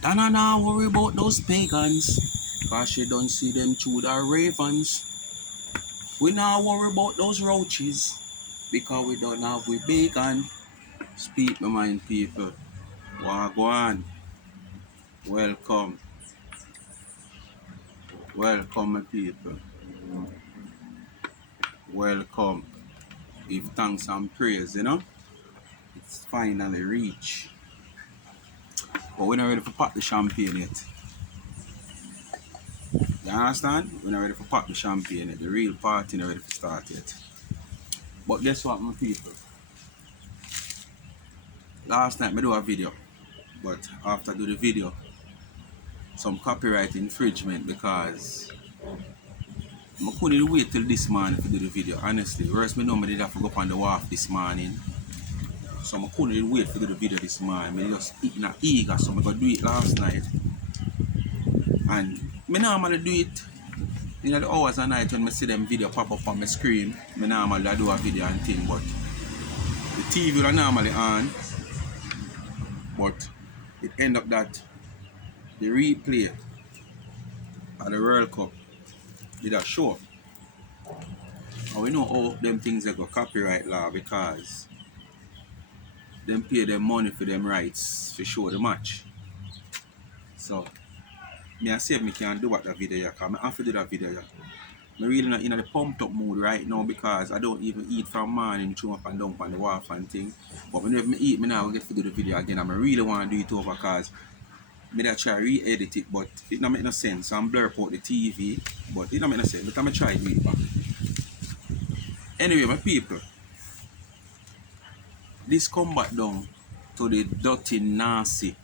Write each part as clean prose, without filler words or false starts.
Donna now worry about those pagans, cause she don't see them through the ravens. We now worry about those roaches, because we don't have we bacon. Speak my mind, people. Wagwan. Welcome. Welcome, my people. Welcome. Give thanks and praise, you know. It's finally reached. But we're not ready to pop the champagne yet. You understand? We're not ready to pop the champagne yet. The real party not ready to start yet. But guess what, my people? Last night I do a video. But after I do the video, some copyright infringement because I couldn't wait till this morning to do the video. Honestly, whereas I know I did have to go up on the wharf this morning. So I couldn't wait to do the video this morning. I just eating a eager, so I got do it last night. And I normally do it in the hours of night when I see them video pop up on my screen. I normally do a video and thing, but the TV is normally on. But it end up that the replay of the World Cup did a show. And we know how them things they go copyright law because them pay them money for them rights to show the match. So I say I can't do that video because I have to do that video. I'm really not in the pumped up mood right now because I don't even eat from morning through up and down on the wharf and thing. But whenever I eat, I now get to do the video again. I really want to do it over because I try to re-edit it, but it don't make no sense. So I'm blur out the TV, but it don't make no sense. But I'm try to do it back. Anyway, my people, this come back down to the dirty, nasty,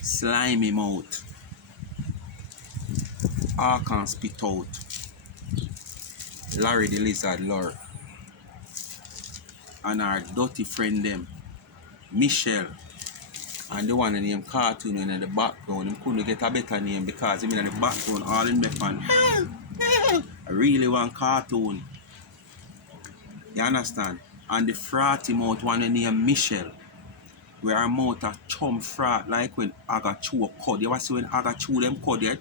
slimy mouth. I can spit out Larry the Lizard Lord and our dirty friend them, Michelle, and the one named Cartoon in the background. Him couldn't get a better name because him in the background all in my fan. I really want Cartoon. You understand? And the frothy mouth one named Michelle, where our mouth a chum frat like when Aga chew a cud. You ever see when Aga chew them cud yet?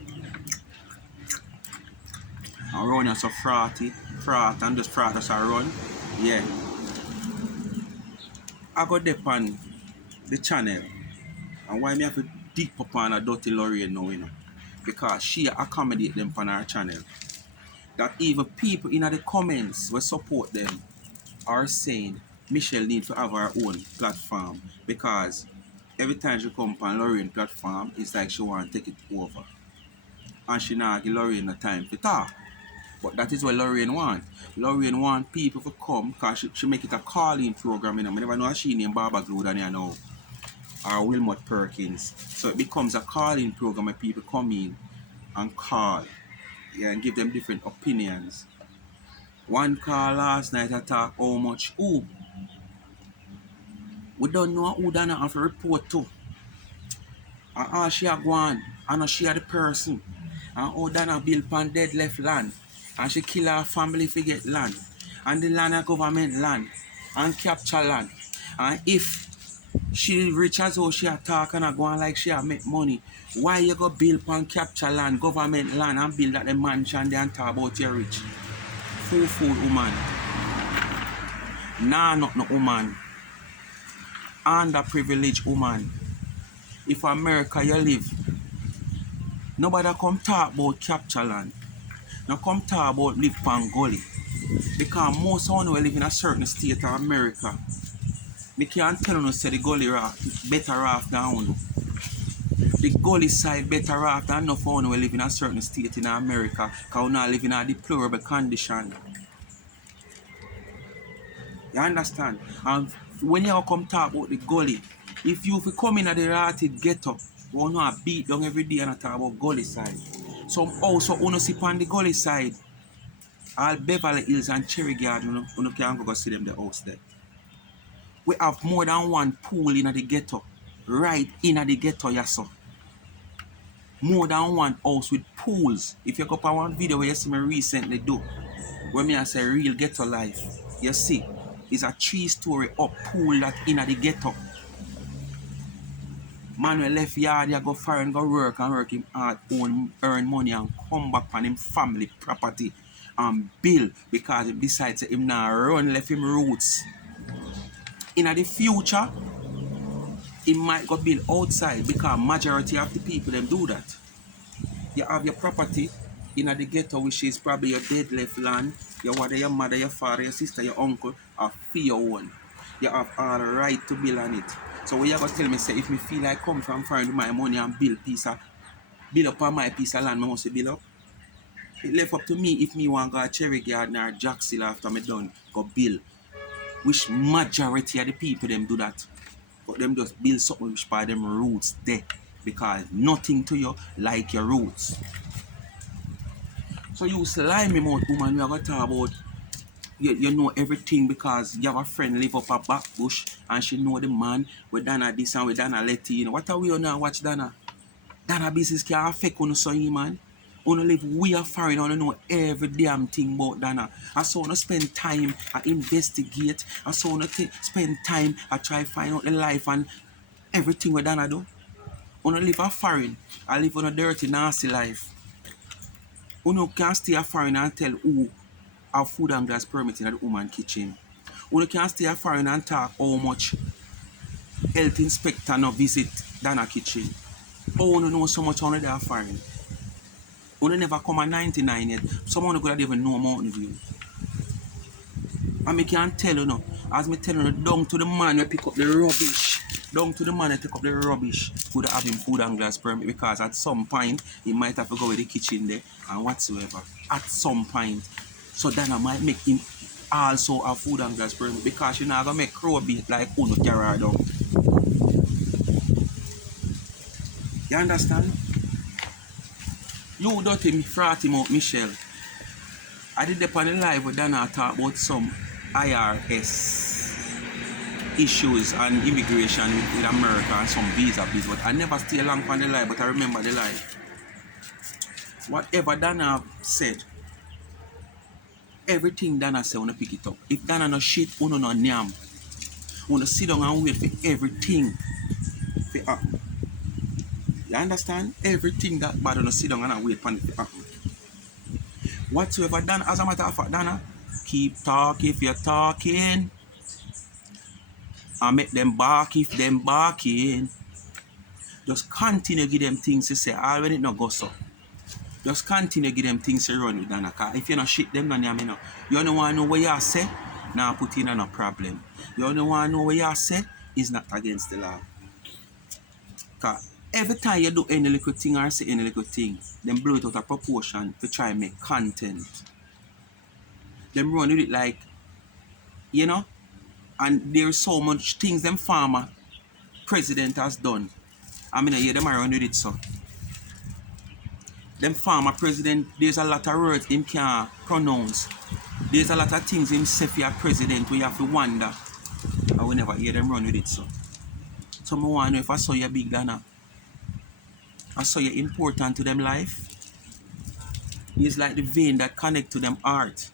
And run you so frothy, frat and just frat as I run. Yeah. I got there on the channel. And why me have to deep up on a dirty Lorraine now, you know? Because she accommodate them on our channel. That even people in the comments will support them are saying Michelle needs to have her own platform because every time she come on Lorraine platform, it's like she want to take it over. And she not give Lorraine the time to talk. But that is what Lorraine want. Lorraine want people to come because she make it a calling program. You know? I never know how she named Barbara Gludan, you know, or Wilmot Perkins. So it becomes a calling program where people come in and call, yeah, and give them different opinions. One call last night I talk how much who. We don't know who Donna have to report to. And how she a go on. And she a the person. And how Donna build pan dead left land. And she kill her family to get land. And the land a government land. And capture land. And if she rich as how she a talk and a go on like she a make money, why you go build pan capture land, government land, and build at the mansion there and talk about you rich? Food woman. Nah, not no woman. Underprivileged woman. If America you live, nobody come talk about capture land. No come talk about live pan gully. Because most of them live in a certain state of America. Me can't tell you say the gully better off than you. The gully side better off than enough of them live in a certain state in America. Because we not live in a deplorable condition. You understand? And when you come talk about the gully, if you come in at the rotted ghetto, you know beat down every day and talk about gully side. Some also you see on the gully side, all Beverly Hills and Cherry Garden, you can go see them the house there. We have more than one pool in the ghetto, right in the ghetto, yes sir. More than one house with pools. If you go up on one video where you see me recently do, when me I say real ghetto life, you see, it's a 3-story up pool that in the ghetto. Man will left yard, you go foreign, go work and work him hard, earn money and come back on him family property and bill because he decides him now run left him roots. In the future, he might go build outside because majority of the people them do that. You have your property in the ghetto, which is probably your dead left land, your mother, your mother, your father, your sister, your uncle, or for your own. You have all the right to build on it. So when you going to tell me, say, if me feel like come from foreign with my money and build up on my piece of land, I must build up. It left up to me if me want to go to Cherry Garden or Jacksonville after me done, go build. Which majority of the people them do that. But them just build something which by them roots there. Because nothing to you like your roots. So you slime him out, woman, you have to talk about you know everything because you have a friend live up a back bush and she know the man with Donna this and with Donna Letty. You know what are we on now watch Donna? Donna business can affect on so you man. Wanna live way foreign, wanna know every damn thing about Donna. I saw wanna spend time I investigate. I saw wanna spend time I try find out the life and everything with Donna do. Wanna live a foreign. I live on a dirty, nasty life. Wanna can stay a foreign and tell who have food and glass permit in the woman kitchen. Wanna can stay a foreign and talk how much health inspector no visit Donna kitchen. How wanna know so much on the foreign. Wanna never come at 99 yet. Someone could have even know Mountain View. And me can tell you now, as me tell you, down to the man we pick up the rubbish. Down to the man we pick up the rubbish. Could have him food and glass permit because at some point he might have to go with the kitchen there and whatsoever. At some point. So Donna might make him also a food and glass permit because you're not gonna make crow beat like Uno carry her down. You understand? You dirty me frat him out, Michelle. I did up on the live with Donna talk about some IRS issues and immigration with America and some visa bills, but I never stay long on the live, but I remember the live. Whatever Donna said, everything Donna said, wanna pick it up. If Donna no shit, uno no nyam. Wanna sit down and wait for everything to happen. You understand? Everything that bad wanna sit down and wait for it to happen. Whatsoever Donna, as a matter of fact, Donna, keep talking if you're talking. And make them bark if them barking. Just continue give them things to say, all when it no go so. Just continue give them things to run with Donna. Cause if you not shit them, then you know. You don't want to know what you say, now put in no problem. You don't want to know what you say, is not against the law. Cause every time you do any little thing or say any little thing, them blow it out of proportion to try and make content. Them run with it like, you know, and there's so much things them farmer president has done. I mean, yeah, them are run with it so. Them farmer president, there's a lot of words him can't pronounce. There's a lot of things him say for your president we have to wonder. I will never hear them run with it so. So I want to know if I saw you big Donna. I saw you important to them life. It's like the vein that connect to them heart.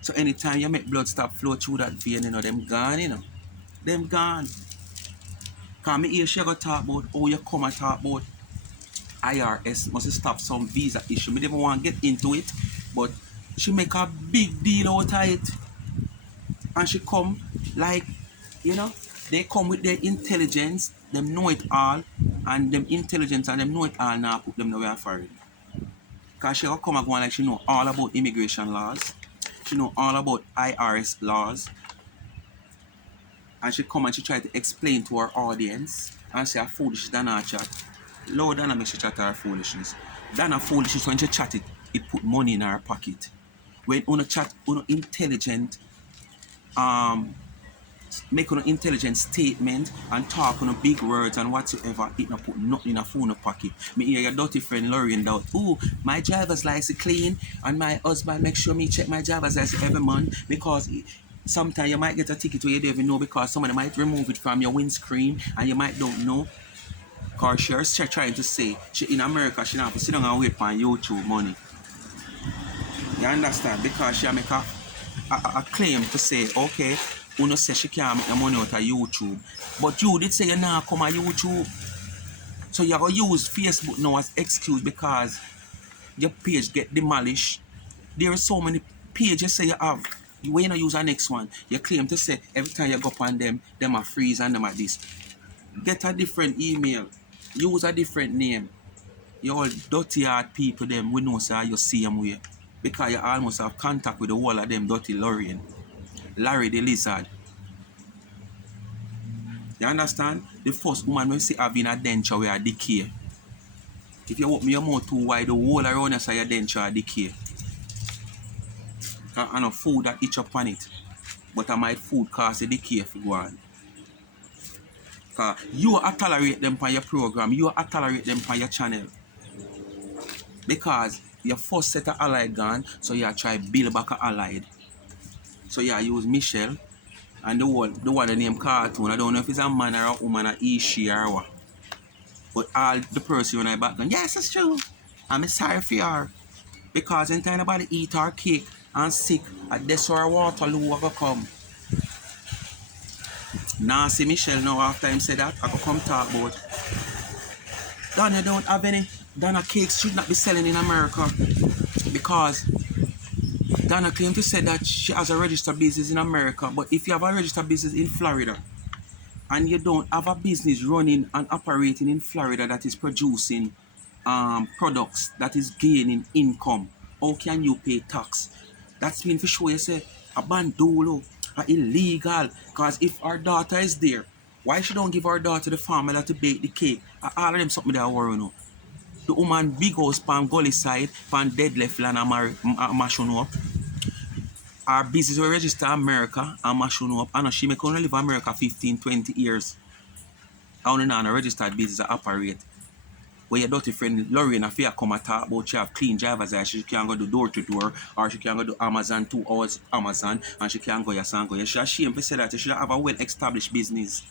So anytime you make blood stop flow through that vein, you know, them gone, you know. Them gone. Cause me hear she go talk about how you come and talk about IRS must stop some visa issue. Me didn't want to get into it, but she make a big deal out of it. And she come like, you know, they come with their intelligence, them know it all, and them intelligence and them know it all now put them nowhere for it. Cause she will come and go like she know all about immigration laws. She know all about IRS laws. And she come and she try to explain to her audience and say her foolishness Donna chat. Lord Donna make she chat her foolishness. Donna foolishness when she chat it put money in her pocket. When you chat, you intelligent, make an intelligent statement and talk on big words and whatsoever, it not put nothing in a phone pocket. Me hear your dirty friend Lauren doubt, oh, my driver's license clean and my husband make sure me check my driver's license every month because sometimes you might get a ticket where you don't even know because someone might remove it from your windscreen and you might don't know. Because she's trying to say, she in America, she not have to sit down and wait for YouTube money. You understand? Because she make a claim to say, okay, Uno say she can't make the money out of YouTube. But you did say you now come on YouTube. So you're going to use Facebook now as excuse because your page get demolished. There are so many pages say you have. When you use the next one, you claim to say every time you go on them are freeze and them are this. Get a different email. Use a different name. You all dirty hard people them we know say you see them way. Because you almost have contact with the whole of them dirty Lorraine. Larry the lizard. You understand? The first woman we see having a denture with a decay. If you open your mouth too wide, the whole around you say your denture decay. I know food that itch up on it. But I might food cause a decay if you go on. Because you tolerate them on your program, you tolerate them on your channel. Because your first set of allied gone, so you try build back a allied. So you use Michelle and the one named Cartoon. I don't know if it's a man or a woman or he, she or what. But all the person when I back going, yes, it's true. I'm sorry for her. Because in time nobody eat our cake and sick, at this or Waterloo will come. Now see Michelle now after him said that, I could come talk about Donna don't have any. Donna cakes should not be selling in America because Donna claimed to say that she has a registered business in America. But if you have a registered business in Florida and you don't have a business running and operating in Florida that is producing products, that is gaining income, how can you pay tax? That's mean for sure you say a bandolo, a illegal. Because if our daughter is there, why she don't give our daughter the formula to bake the cake? All of them something they are worrying about. The woman big house pan gully side, pan dead left land and mashing up. Our business will register America and mashing up. And she may only live in America 15, 20 years. I only know a registered business that operate. Where your daughter friend Lorraine, if you come and talk about she have clean drivers, she can go do door to door, or she can go do Amazon 2 hours Amazon, and she can go yes and go yes. She ashamed to say that she should have a well-established business.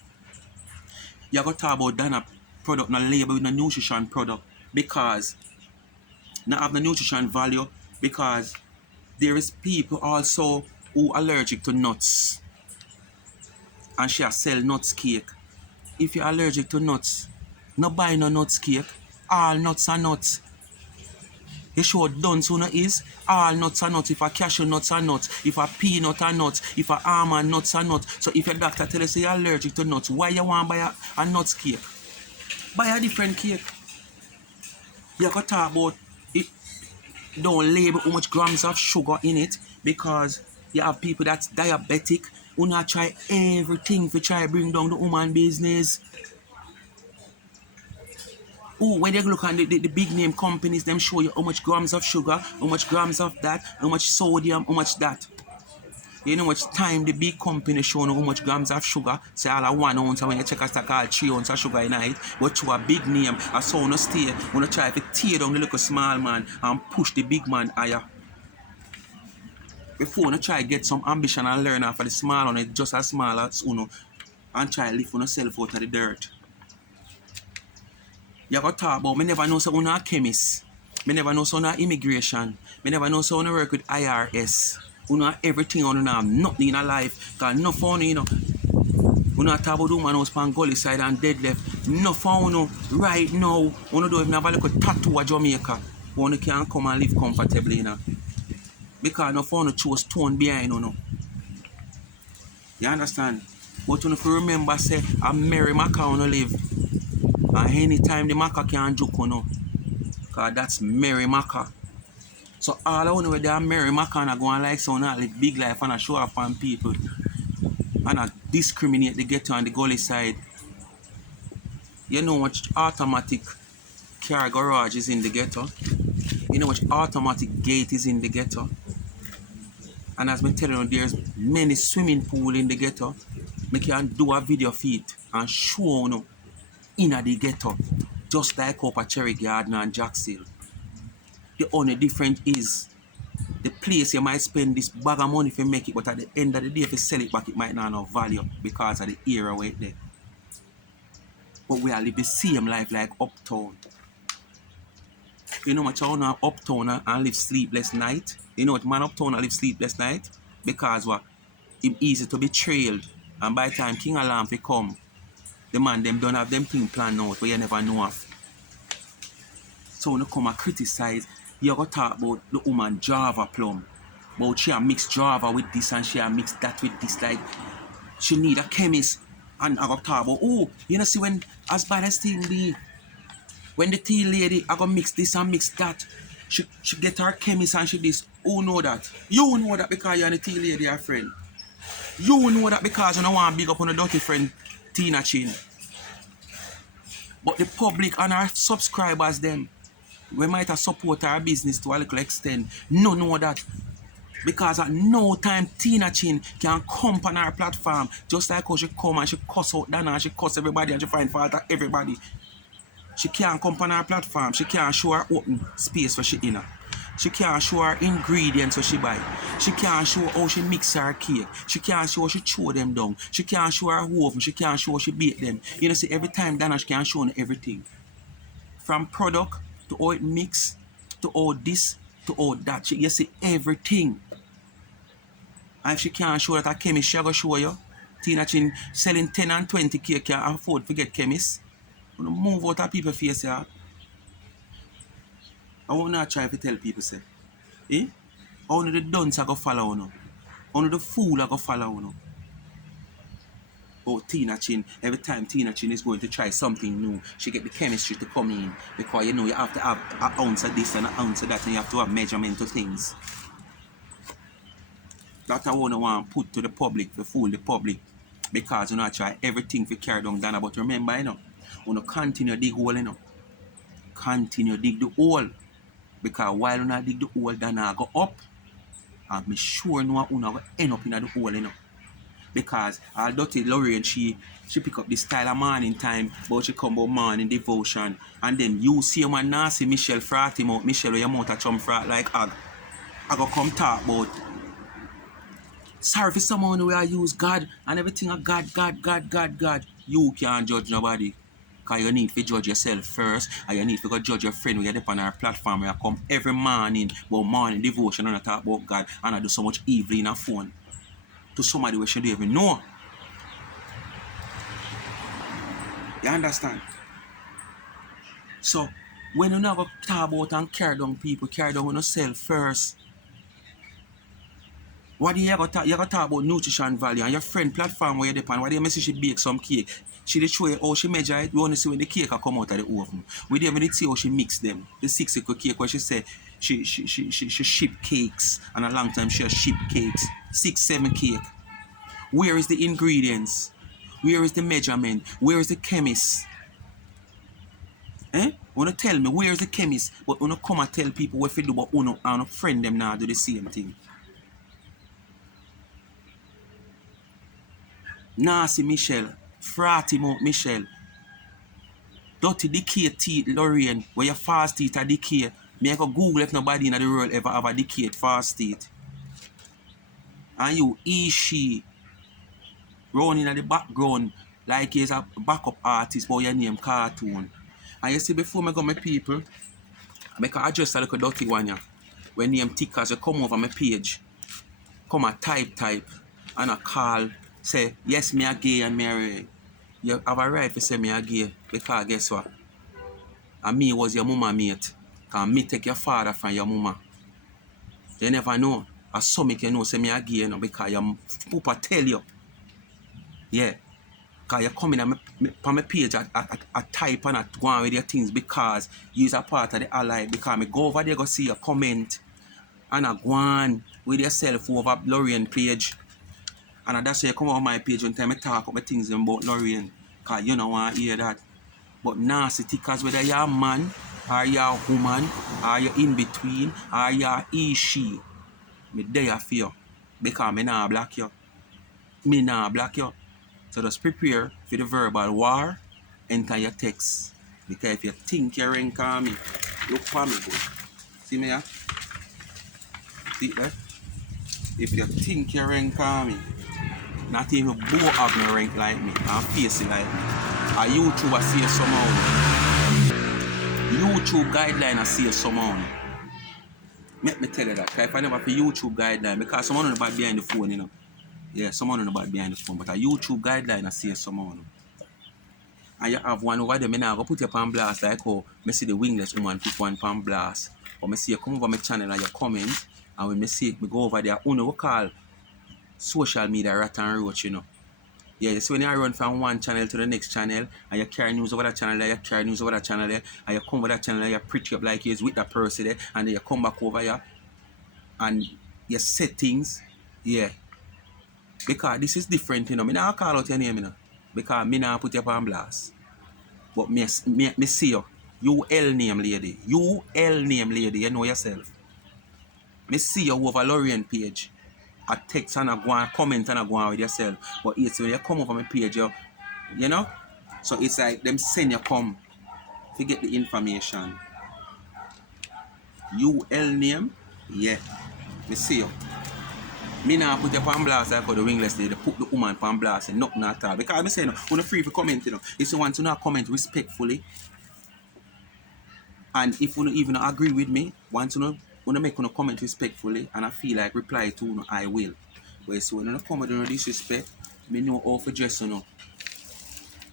You got to talk about Donna product, not label with a nutrition product, because not have the nutrition value, because there is people also who allergic to nuts, and she sell nuts cake. If you're allergic to nuts, no buy no nuts cake. All nuts are nuts. You sure done sooner is all nuts are nuts. If a cashew nuts are nuts, if a peanut are nuts, if a almond nuts are nuts. So if your doctor tell you say you're allergic to nuts, why you want to buy a nuts cake? Buy a different cake. You got to talk about it. Don't label how much grams of sugar in it, because you have people that's diabetic who not try everything to try bring down the woman business. Oh, when they look at the big name companies, them show you how much grams of sugar, how much grams of that, how much sodium, how much that. You know how much time the big company show you how much grams of sugar. Say all at 1 ounce, and when you check a stack all 3 ounces of sugar in it. But to a big name, I saw no stay. When you try to tear down the little small man and push the big man higher. Before you try to get some ambition and learn after the small one, it's just as small as uno, and try to lift yourself out of the dirt. You got to talk about, me never know someone a chemist. Me never know someone immigration. Me never know someone work with IRS. You know everything on have nothing in a life. Cause no fun, you know. You know talk about the woman who's pan gully side and dead left. No fun, you know, right now. You know don't even have a little tattoo of Jamaica. You can't come and live comfortably, you know. Because no fun to choose stone behind, you know. You understand? But if you remember, say, I'm Mary Maca on live. And anytime the Maca can joke, you know. Because that's Mary Maca. So all I want to know they are Mary Maca and I go and like so now live big life and I show up on people. And I discriminate the ghetto and the gully side. You know what automatic car garage is in the ghetto. You know what automatic gate is in the ghetto. And as me telling you, there's many swimming pool in the ghetto. Me can do a video feed and show you in the ghetto. Just like up at Cherry Garden and Jackshill. The only difference is the place you might spend this bag of money to make it, but at the end of the day, if you sell it back, it might not have value because of the era where it's there. But we are live the same life like uptown. You know what you know uptown and live sleepless night? You know what man uptown and live sleepless night? Because what? him easy to be trailed. And by the time King Alarm fi come, the man them don't have them thing planned out where you never know of. So when you come and criticize, you go talk about the woman Java Plum. But she a mix Java with this and she a mix that with this. Like, she need a chemist. And I go talk about, oh, you know, see when, as bad as thing be, when the tea lady, I go mix this and mix that. She get her chemist and she this. Who know that? You know that because you're the tea lady, your friend. You know that because you don't want to big up on a dirty friend, Tina Chin. But the public and our subscribers, them, we might have support our business to a little extent. No know that. Because at no time Tina Chin can come on our platform just like how she come and she cuss out Donna and she cuss everybody and she find fault at everybody. She can't come on our platform. She can't show her open space for she in her. She can't show her ingredients what she buy. She can't show how she mix her cake. She can't show how she throw them down. She can't show her oven. She can't show how she bake them. You know, see, every time Donna she can show everything. From product to how it mix, to all this, to all that. You see everything. And if she can't show that a chemist, she will show you. Tina Chin selling 10 and 20 cake can't afford to get chemists. You know, move out of people's face here. I want to try to tell people, say, eh? Only the dunce I go follow you. Only the fool I go follow you. Oh, Tina Chin, every time Tina Chin is going to try something new, she get the chemistry to come in. Because you know you have to have an ounce of this and an ounce of that, and you have to have measurement of things. That I want to put to the public, to fool the public. Because you know I try everything to carry down Donna. But remember, you know, you continue dig hole, you know. Continue dig the hole. Because while you dig the hole, Donna go up. And I'm sure you know you end up in the hole, you know. Because our dirty Lorraine, she pick up the style of morning time, but she come about morning devotion. And then you see man nasty Michelle frat him out. Michelle, your mouth a chum frat like hag. I go come talk about sorry for someone who I use God and everything of God. You can't judge nobody. Because you need to judge yourself first. And you need to go judge your friend when you're up on our platform where you come every morning about morning devotion and I talk about God and I do so much evil in a phone. To somebody who should even know. You understand? So, when you never talk about and carry down people, carry down on yourself first. What do you ever talk? You ever talk about nutrition value and your friend platform where you're depend? What do you message she bake some cake? She did show you how she measure it. We want to see when the cake come out of the oven. We didn't see how she mix them. The 6 cake where she said she ship cakes and a long time she ship cakes. 6, 7 cake. Where is the ingredients? Where is the measurement? Where is the chemist? Wanna tell me where is the chemist? But wanna come and tell people what you do, but uno and a friend them now do the same thing. Nasty Michelle, fratty mouth Michelle, dirty decay teeth Lorraine, where your fast teeth are decay. Me I go Google if nobody in the world ever have a decayed fast teeth. And you, she, running in the background like he's a backup artist but your name cartoon. And you see before I go my people, I can adjust a little dirty one here. When name tickers you come over my page, come and type and I call, say yes me a gay and me a you have a right to say me a gay because guess what? And me was your mama mate. Cause me take your father from your mama. You never know. As some make you know say me a gay, you know, because your papa tell you. Yeah. Because you come in on my page, I type and I go on with your things because you're a part of the ally. Because I go over there, go see your comment and I go on with yourself over Lorraine page. And that's why you come over my page one time I talk about things about Lorraine. Because you don't want to hear that. But nasty because whether you're a man or you're a woman or you're in between or you're he, she, me there for you. Because me not block you. Me not block you. So just prepare for the verbal war, enter your text. Because if you think you're rank on me, look for me good. See me here? See that? If you think you're rank on me, not even both have no rank like me and face it like me. A YouTuber see somehow. YouTube guideline I see somehow. Let me tell you that. If I never for YouTube guideline, because someone on the back behind the phone, you know. Yeah, someone about behind the phone, but a YouTube guideline I see someone. And you have one over there, me now go put you on blast like how me see the wingless woman put one on blast. But me see you come over my channel and you comment, and when me see it, me go over there, we call social media rat and roach, you know. Yeah, so when you run from one channel to the next channel, and you carry news over that channel there, you carry news over that channel there, and you come over that channel there, you pretty up like you're with that person there, and then you come back over here, and you set things, yeah. Because this is different, you know. Me not call out your name, you know. Because me not put you on blast. But me see you. You L name lady. You L name lady, you know yourself. Me see you over Lorraine page. I text and I go and comment and I go on with yourself. But it's when you come over my page, you know? So it's like them send you come to get the information. You L name? Yeah. Me see you. Me now put you on blast like how the wingless lady put the woman on blast and nothing at all. Because I say no, you're free for comment, you know. If you want to not comment respectfully, and if you don't even agree with me, want to make a comment respectfully, and I feel like reply to you, I will. But so when you come with no disrespect, me know how to dress, you know.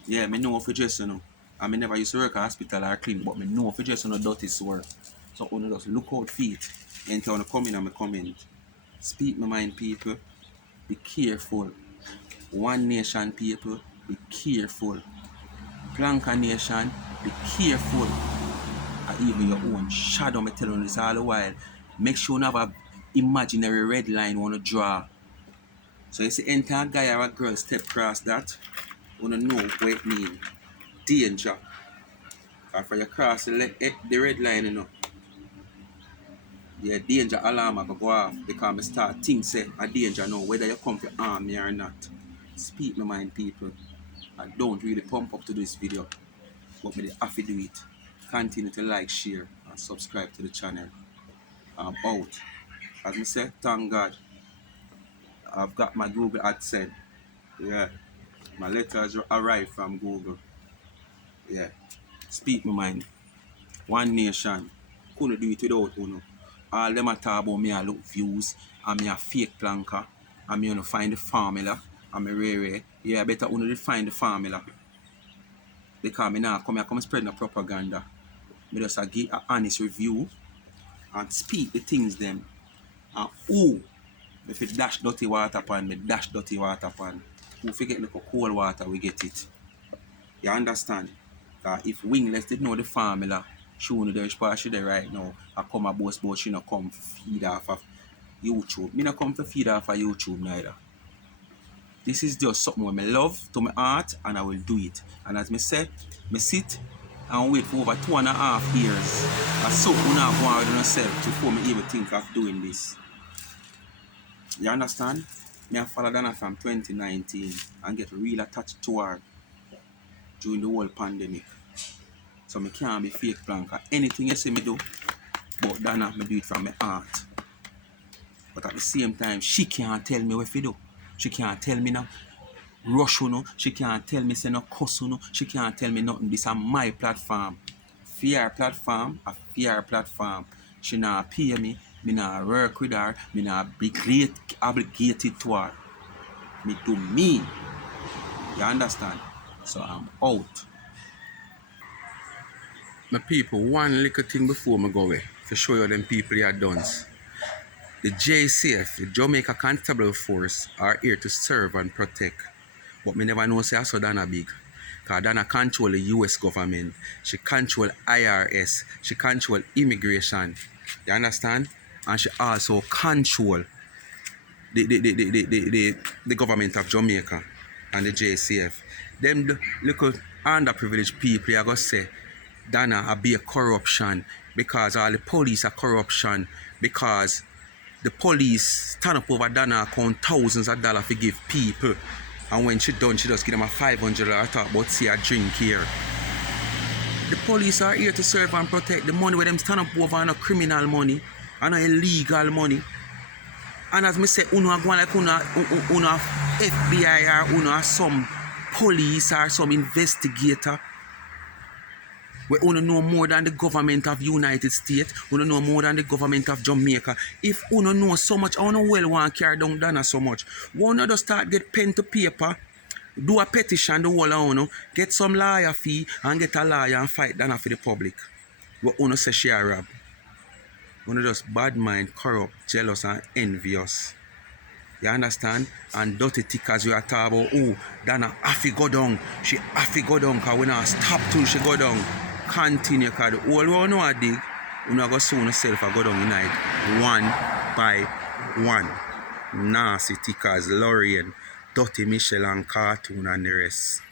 Yeah, me know how to dress, you know. I me never used to work at hospital or clinic, but me know how to dress on a dirty swear. So you just look out for it. And when you come in and me comment, speak my mind, people. Be careful. One Nation, people, be careful. Planka Nation, be careful. And even your own shadow, me telling you this all the while. Make sure you have an imaginary red line you want to draw. So you see, enter a guy or a girl step across that, you want to know what it means. Danger. After you cross the red line, you know, yeah, danger alarm I go off because I start think say a danger now, whether you come to harm me or not. Speak my mind, people. I don't really pump up to this video, but me have to do it. Continue to like, share, and subscribe to the channel. I'm out. As I said, thank God, I've got my Google AdSense. Yeah, my letters arrived from Google. Yeah, speak my mind. One Nation. Couldn't do it without you. All them a talk about me I look views, and me a fake planker, and me you know find the formula, and me rare. Yeah, better you find the formula. Because me now come spread no propaganda. Me just give an honest review and speak the things them. And who if it dash dirty water pan, me dash dirty water pan. Who forget look cold water, we get it. You understand? Because if wingless did know the formula, she know the part she there right now. I come a boss, but she not come feed off of YouTube. Me not come to feed off of YouTube neither. This is just something where I love to my heart, and I will do it. And as me said, me sit and wait for over 2.5 years. I so now go out with myself before me even think of doing this. You understand? Me I follow Donna from 2019 and get real attached to her during the whole pandemic. So me can't be fake planker. Anything you see me do, but Donna, me do it from my heart. But at the same time, she can't tell me what to do. She can't tell me no rush, no. She can't tell me say no cuss, no. She can't tell me nothing. This is my platform. Fear platform, a fear platform. She not pay me. Me not work with her. Me not be obligated to her. Me do me. You understand? So I'm out. My people, one little thing before me go away to show you them people you are done. The JCF, the Jamaica Constabulary Force, are here to serve and protect. But me never know say I saw Donna big. Because Donna control the US government. She control IRS. She control immigration. You understand? And she also control the government of Jamaica and the JCF. Them little underprivileged people are going to say Donna are be a corruption because all the police are corruption because the police stand up over Donna account thousands of dollars to give people, and when she done, she just give them a $500 talk about see a drink here. The police are here to serve and protect. The money where them stand up over on criminal money and illegal money. And as me say, uno are going like uno FBI or uno are some police or some investigator. We wanna know more than the government of United States. We wanna know more than the government of Jamaica. If we wanna know so much, I wanna well want to carry down Donna so much. We wanna just start get pen to paper, do a petition, the whole of get some lawyer fee and get a lawyer and fight Donna for the public. We wanna say she a rob. We wanna just bad mind, corrupt, jealous and envious. You understand? And dirty tickers we are talking about, oh, Donna have to go down. She have to go down because we not stop till she go down. Continue because the whole one know a dig, we not go soon yourself and go down tonight. One by one. Nasty tickers, Lorraine, Dirty Michelle and Cartoon and the rest.